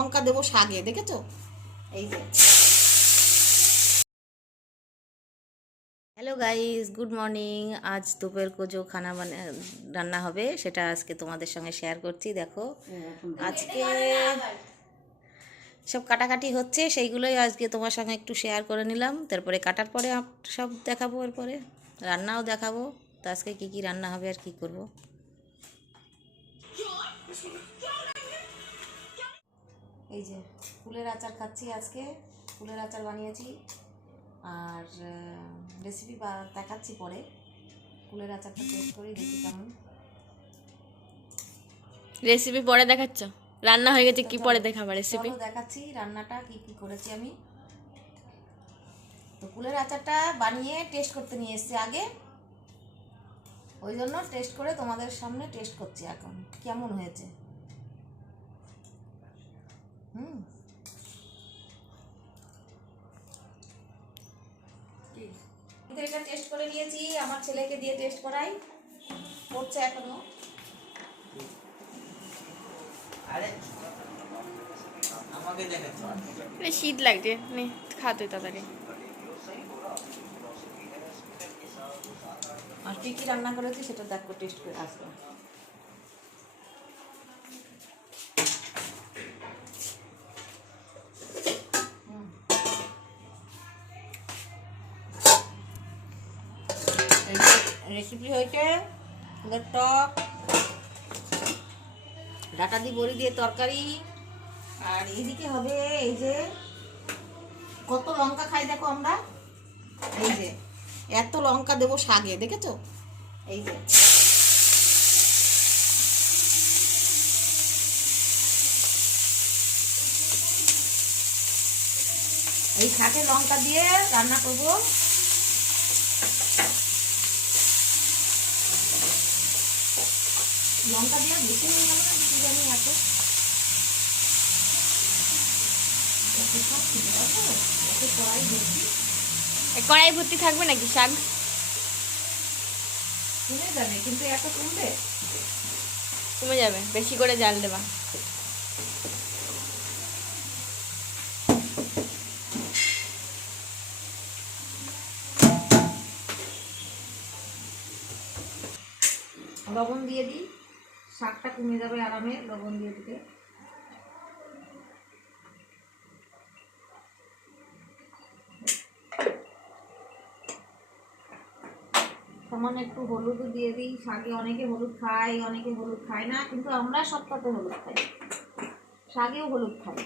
লঙ্কা দেবো শাকে, দেখেছো? এই যে हेलो गाइस, गुड मॉर्निंग। आज दोपहर को जो खाना রান্না হবে সেটা আজকে তোমাদের সঙ্গে শেয়ার করছি। দেখো আজকে সব কাটাকাটি হচ্ছে, সেইগুলোই আজকে তোমার সঙ্গে একটু শেয়ার করে নিলাম। তারপরে কাটার পরে সব দেখাবো, এরপরে রান্নাও দেখাবো। তো আজকে কী কী রান্না হবে আর কি করব। এই যে ফুলের আচার খাচ্ছি আজকে, ফুলের আচার বানিয়েছি। আর রেসিপি দেখাচ্ছি পরে। ফুলের আচারটা টেস্ট করেই দেখি কেমন। রেসিপি পরে দেখাচ্ছ? রান্না হয়ে গেছে, কি পরে দেখাবা রেসিপি? দেখাচ্ছি রান্নাটা কি কি করেছি আমি। তো ফুলের আচারটা বানিয়ে টেস্ট করতে নিয়ে এসেছি আগে, ওই জন্য টেস্ট করে তোমাদের সামনে টেস্ট করছি এখন কেমন হয়েছে। এটা টেস্ট করে নিয়েছি, আমার ছেলেকে দিয়ে টেস্ট করাই, করছে এখনো। শীত লাগছে, নে খা তুই তাড়াতাড়ি। আর কি কি রান্না করেছি সেটা দেখো, টেস্ট করে আসবো। রেসিপি হয়েছে ফুলের টক, ডাটা দিয়ে বড়ি দিয়ে তরকারি। আর এইদিকে হবে এই যে কত লঙ্কা খাই দেখো আমরা, এই যে এত লঙ্কা দেবো শাকে, দেখেছো? এই যে এই শাকে লঙ্কা দিয়ে রান্না করব। লঙ্কা দিয়ে বেশি হয়ে গেল না, কিছু জানি এত কড়াই ভর্তি থাকবে নাকি শাক? কমে যাবে, কিন্তু এত কমবে? কমে যাবে, বেশি করে জাল দেবা। লবণ দিয়ে দিই, শাকটা কমে যাবে আরামে লবণ দিয়ে দিতে। সামান্য একটু হলুদও দিয়ে দিই শাকে। অনেকে হলুদ খায়, অনেকে হলুদ খায় না, কিন্তু আমরা সবটাতে হলুদ খাই, শাকেও হলুদ খাই।